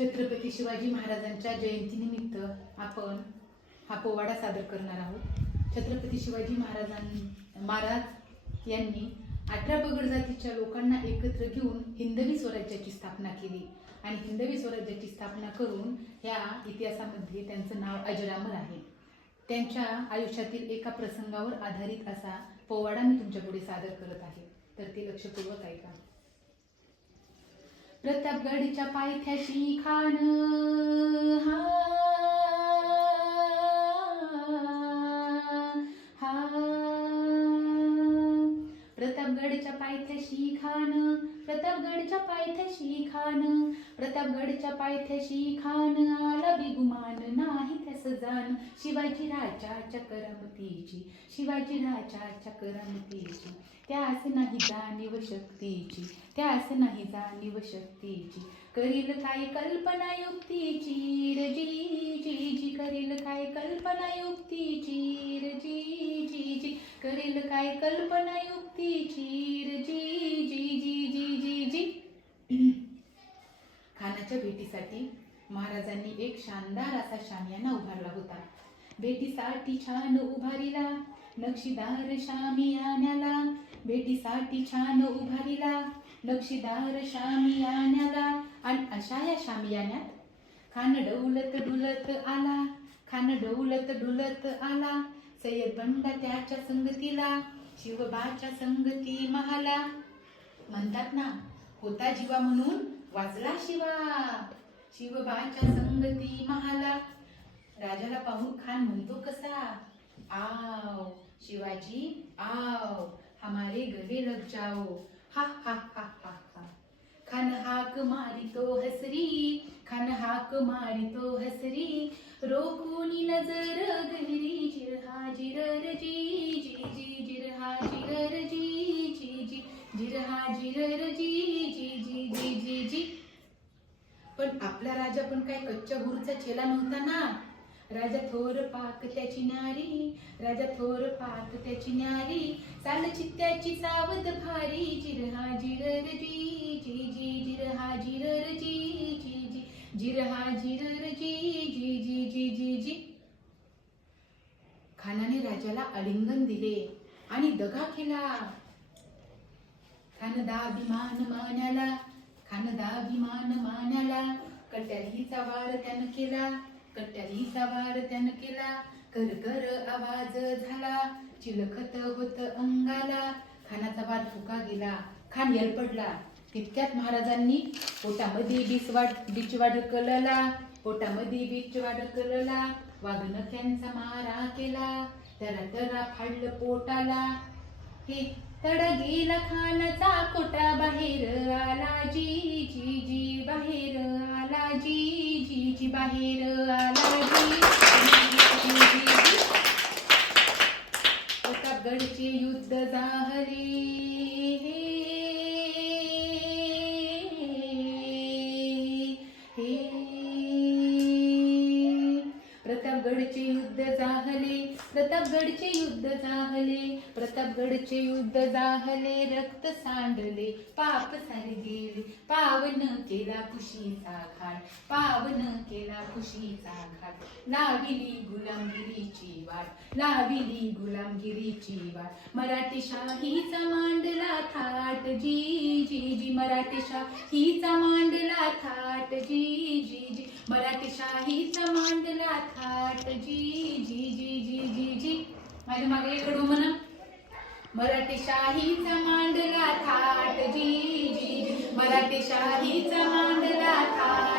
छत्रपती शिवाजी महाराजांच्या जयंतीनिमित्त आपण हा पोवाडा सादर करणार आहोत. छत्रपती शिवाजी महाराजां महाराज यांनी अठरा पगड जातीच्या लोकांना एकत्र घेऊन हिंदवी स्वराज्याची स्थापना केली. आणि हिंदवी स्वराज्याची स्थापना करून या इतिहासामध्ये त्यांचं नाव अजरामर आहे. त्यांच्या आयुष्यातील एका प्रसंगावर आधारित असा पोवाडा मी तुमच्यापुढे सादर करत आहे. तर ते लक्षपूर्वक ऐका. प्रतापगडच्या पायथ्याशी खाण. हा हा. प्रतापगडच्या पायथ्याशी खाण. प्रतापगडच्या पायथ्याशी खान प्रतापगडच्या पायथ्याशी खान आला बिगुमान नाही त्यास जाण शिवाजी राजा चक्रमतीची शिवाजी राजा चक्रमतीची. त्यास नाही जाणीव शक्तीची त्यास नाही जाणीव शक्तीची. करील काय कल्पना युक्तीची रजी जी जी करील काय कल्पना युक्तीची रजी जी जी करील काय कल्पना युक्तीची रजी जी जी जी जी जी जी खानाच्या भेटीसाठी महाराजांनी एक शानदार असा शामियाना उभारला होता. भेटीसाठी छान उभारीला नक्षीदार शामियान्याला भेटीसाठी छान उभारीला नक्षीदार शामियान्याला आणि अशा या शामियान्यात खान डौलत डुलत आला खान डौलत डुलत आला. सय्यद बंडा त्याच्या संगतीला शिवबाच्या संगती महाला. म्हणतात ना होता जीवा म्हणून वाचला शिवा. शिवबाच्या संगती महाला. राजाला पाहून खान म्हणतो कसा? आव शिवाजी आव हमारे गवे लग जाओ. हा हा हा हा हा. खान हाक मारितो हसरी खान हाक मारितो हसरी. रोकुनी नजर गहरी जिरहा जिरर जी पण आपला राजा पण काय कच्च्या गुरुचा चेला नव्हता ना? राजा थोर पाक त्याची नारी राजा थोर पाक त्याची नारी चाल चित्त्याची सावध भारी जिरहा जिरर जी जी जी जिरहा जिरर जी जी जी जिरहा जिरर जी जी जी जी जी जी. खानाने राजाला आलिंगन दिले आणि दगा केला. खानदा अभिमान मान्याला खानदा अभिमान मान्याला कट्यारीचा वार त्यानं केला. कट्यारीचा वार त्यानं केला. कर कर आवाज झाला. चिलखत होत अंगाला. खानाचा वार फुका गेला. खान पडला तितक्यात महाराजांनी पोटामध्ये बिचवाड बिचवाड कलला. पोटामध्ये बिचवाड कलला. वाघनख्यांचा मारा केला. तरा तरा फाडलं पोटाला. हे तडा खानचा खानाचा कोटा बाहेर आला जी जी जी बाहेर आला जी जी जी बाहेर आला जी जी. प्रतापगडचे युद्ध जाहले प्रतापगडचे युद्ध जाहले प्रतापगडचे युद्ध जाहले प्रतापगडचे युद्ध जाहले रक्त सांडले पाप सारे गेले पावन केला खुशीचा घाट पावन केला खुशीचा घाट. लाविली गुलामगिरीची वाट लाविली गुलामगिरीची वाट. मराठी शाहीचा मांडला थाट जी. जी जी मराठी शाहीचा मांडला थाट जी जी जी. मराठी शाहीचा मांडला थाट जी जी जी जी जी जी. माझ्या मागे कडू म्हणा. मराठी शाहीचा मांडला थाट जी जी जी. मराठी शाहीचा मांडला थाट